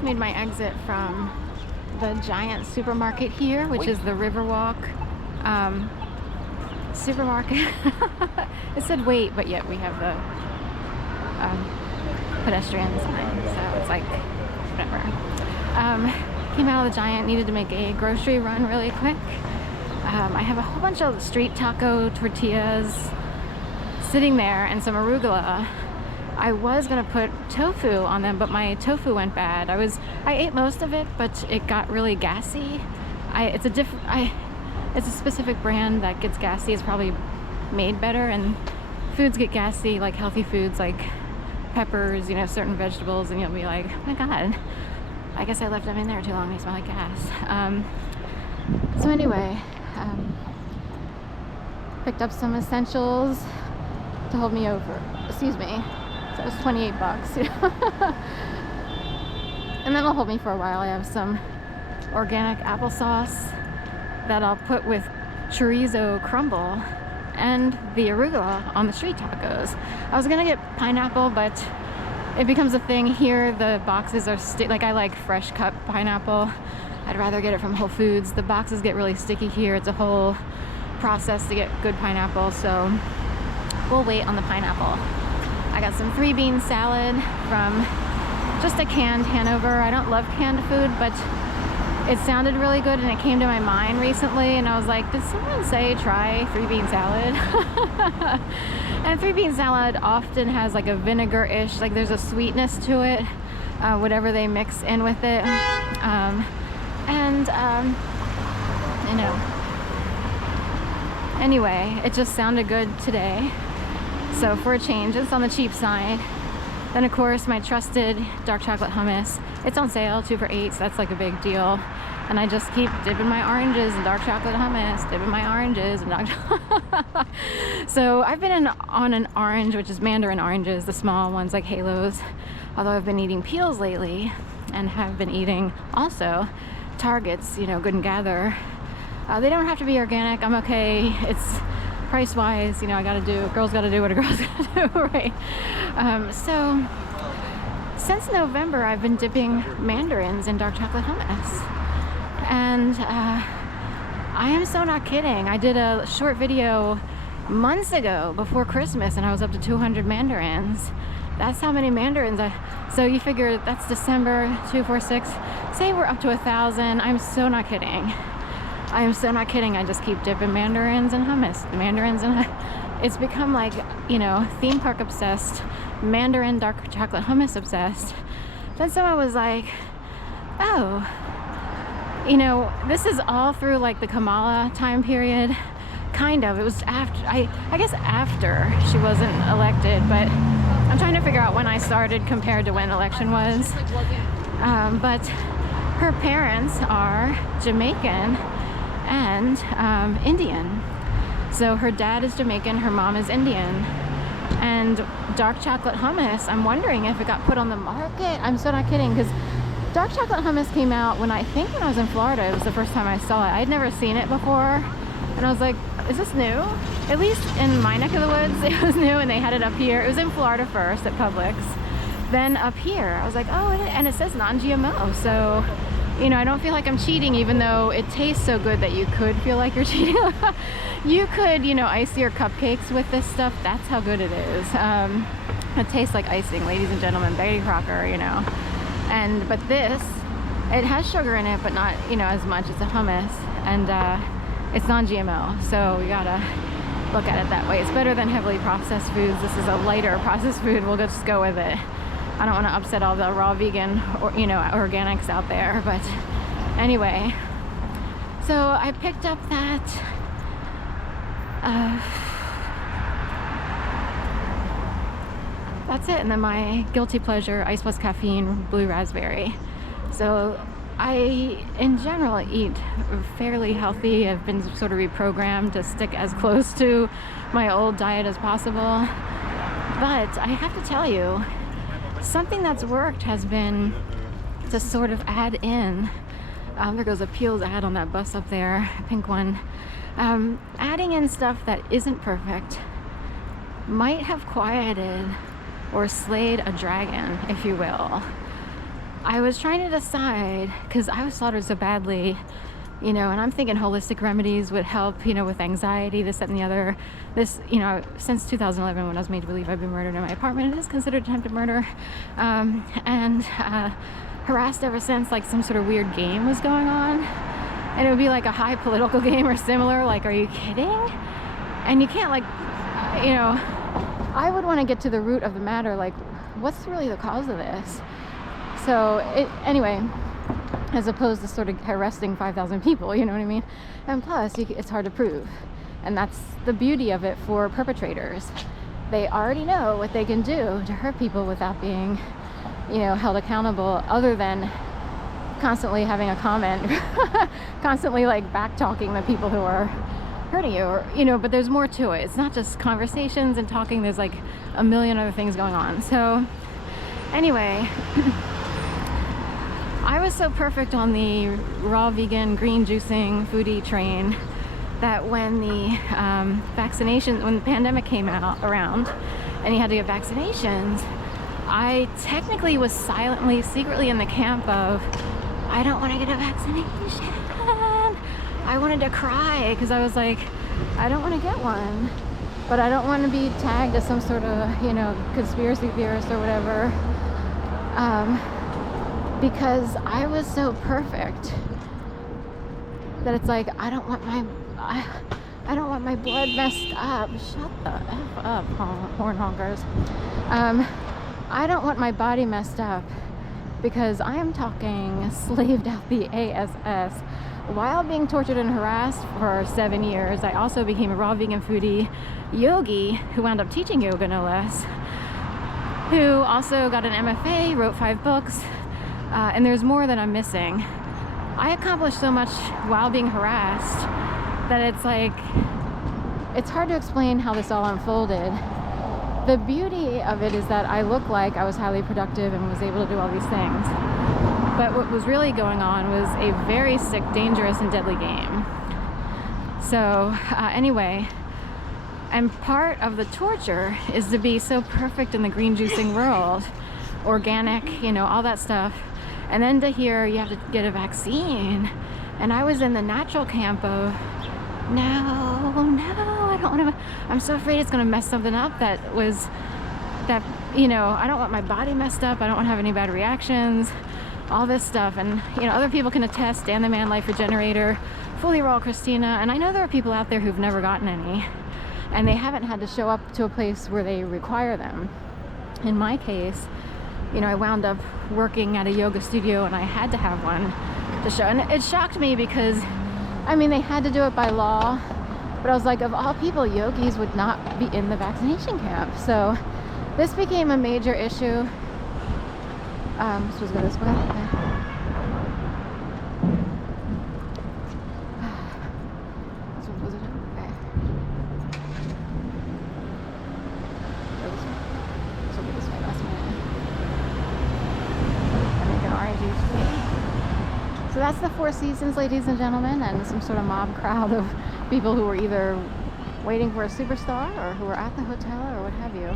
just made my exit from the giant supermarket here, which is the Riverwalk supermarket. It said wait, but yet we have the pedestrian sign, so it's like whatever. Came out of the giant, needed to make a grocery run really quick. I have a whole bunch of street taco tortillas sitting there and some arugula. I was gonna put tofu on them, but my tofu went bad. I ate most of it, but it got really gassy. It's a specific brand that gets gassy. It's probably made better, and foods get gassy, like healthy foods like peppers, you know, certain vegetables, and you'll be like, oh my god, I guess I left them in there too long, they smell like gas. So anyway, picked up some essentials to hold me over. Excuse me. So it was 28 bucks. And then it'll hold me for a while. I have some organic applesauce that I'll put with chorizo crumble and the arugula on the street tacos. I was gonna get pineapple, but it becomes a thing here. The boxes are like, I like fresh cut pineapple. I'd rather get it from Whole Foods. The boxes get really sticky here. It's a whole process to get good pineapple, so we'll wait on the pineapple. I got some 3-bean salad from just a canned Hanover. I don't love canned food, but it sounded really good and it came to my mind recently, and I was like, did someone say try 3-bean salad? And 3-bean salad often has like a vinegar-ish, like there's a sweetness to it, whatever they mix in with it. You know, anyway, it just sounded good today. So for a change, it's on the cheap side. Then of course my trusted dark chocolate hummus. It's on sale, 2 for $8, so that's like a big deal. And I just keep dipping my oranges in dark chocolate hummus, dipping my oranges in dark chocolate. So I've been on an orange, which is mandarin oranges, the small ones like Halos. Although I've been eating peels lately, and have been eating also Targets, you know, Good and Gather. They don't have to be organic, I'm okay. It's price-wise, you know, girls gotta do what a girl's gotta do, right? So since November, I've been dipping mandarins in dark chocolate hummus. And I am so not kidding. I did a short video months ago before Christmas, and I was up to 200 mandarins. That's how many mandarins so you figure that's December, 2, 4, 6. Say we're up to 1,000. I'm so not kidding. I am so not kidding. I just keep dipping mandarins and hummus. Mandarins and it's become like, you know, theme park obsessed, mandarin dark chocolate hummus obsessed. Then someone was like, oh, you know, this is all through like the Kamala time period. Kind of. It was after, I guess after she wasn't elected, but I'm trying to figure out when I started compared to when election was. But her parents are Jamaican and Indian. So her dad is Jamaican, her mom is Indian. And dark chocolate hummus, I'm wondering if it got put on the market. I'm so not kidding, because dark chocolate hummus came out when I was in Florida. It was the first time I saw it. I'd never seen it before. And I was like, is this new? At least in my neck of the woods, it was new, and they had it up here. It was in Florida first at Publix. Then up here, I was like, oh, and it says non-GMO. So, you know, I don't feel like I'm cheating, even though it tastes so good that you could feel like you're cheating. You could, you know, ice your cupcakes with this stuff. That's how good it is. It tastes like icing, ladies and gentlemen. Betty Crocker, you know. But this, it has sugar in it, but not, you know, as much. It's a hummus, and it's non-GMO. So we gotta look at it that way. It's better than heavily processed foods. This is a lighter processed food. We'll just go with it. I don't want to upset all the raw vegan or, you know, organics out there, but anyway. So I picked up that that's it. And then my guilty pleasure, Ice Plus Caffeine Blue Raspberry. So I, in general, eat fairly healthy. I've been sort of reprogrammed to stick as close to my old diet as possible. But I have to tell you, something that's worked has been to sort of add in, there goes a Peels ad on that bus up there, pink one. Adding in stuff that isn't perfect might have quieted or slayed a dragon, if you will. I was trying to decide, because I was slaughtered so badly, you know, and I'm thinking holistic remedies would help, you know, with anxiety, this, that, and the other. This, you know, since 2011, when I was made to believe I've been murdered in my apartment, it is considered attempted murder, and harassed ever since, like some sort of weird game was going on. And it would be like a high political game or similar, like, are you kidding? And you can't, like, you know, I would want to get to the root of the matter, like, what's really the cause of this? So, anyway, as opposed to sort of arresting 5,000 people, you know what I mean? And plus, it's hard to prove. And that's the beauty of it for perpetrators. They already know what they can do to hurt people without being, you know, held accountable, other than constantly having a comment, constantly like back-talking the people who are hurting you, or, you know, but there's more to it. It's not just conversations and talking, there's like a million other things going on. So anyway, I was so perfect on the raw vegan green juicing foodie train that when the when the pandemic came around and you had to get vaccinations, I technically was secretly in the camp of, I don't want to get a vaccination. I wanted to cry because I was like, I don't want to get one, but I don't want to be tagged as some sort of, you know, conspiracy theorist or whatever, because I was so perfect that it's like, I don't want my blood messed up. Shut the F up, horn honkers. I don't want my body messed up, because I am talking slaved out the ASS while being tortured and harassed for 7 years. I also became a raw vegan foodie yogi who wound up teaching yoga, no less, who also got an MFA, wrote 5 books, and there's more that I'm missing. I accomplished so much while being harassed that it's like, it's hard to explain how this all unfolded. The beauty of it is that I look like I was highly productive and was able to do all these things. But what was really going on was a very sick, dangerous, and deadly game. So anyway, and part of the torture is to be so perfect in the green juicing world, organic, you know, all that stuff. And then to hear you have to get a vaccine. And I was in the natural camp of, no, I don't want to, I'm so afraid it's going to mess something up that, you know, I don't want my body messed up. I don't want to have any bad reactions, all this stuff. And, you know, other people can attest, Dan the Man, Life Regenerator, Fully Raw Christina. And I know there are people out there who've never gotten any, and they haven't had to show up to a place where they require them. In my case, you know, I wound up working at a yoga studio and I had to have one to show. And it shocked me because, I mean, they had to do it by law, but I was like, of all people, yogis would not be in the vaccination camp. So this became a major issue. Supposed to go this way. Okay. This one, was it? Okay. Go this way. This will be this way last minute. I'm making orange juice. So that's the Four Seasons, ladies and gentlemen, and some sort of mob crowd of people who were either waiting for a superstar or who were at the hotel or what have you.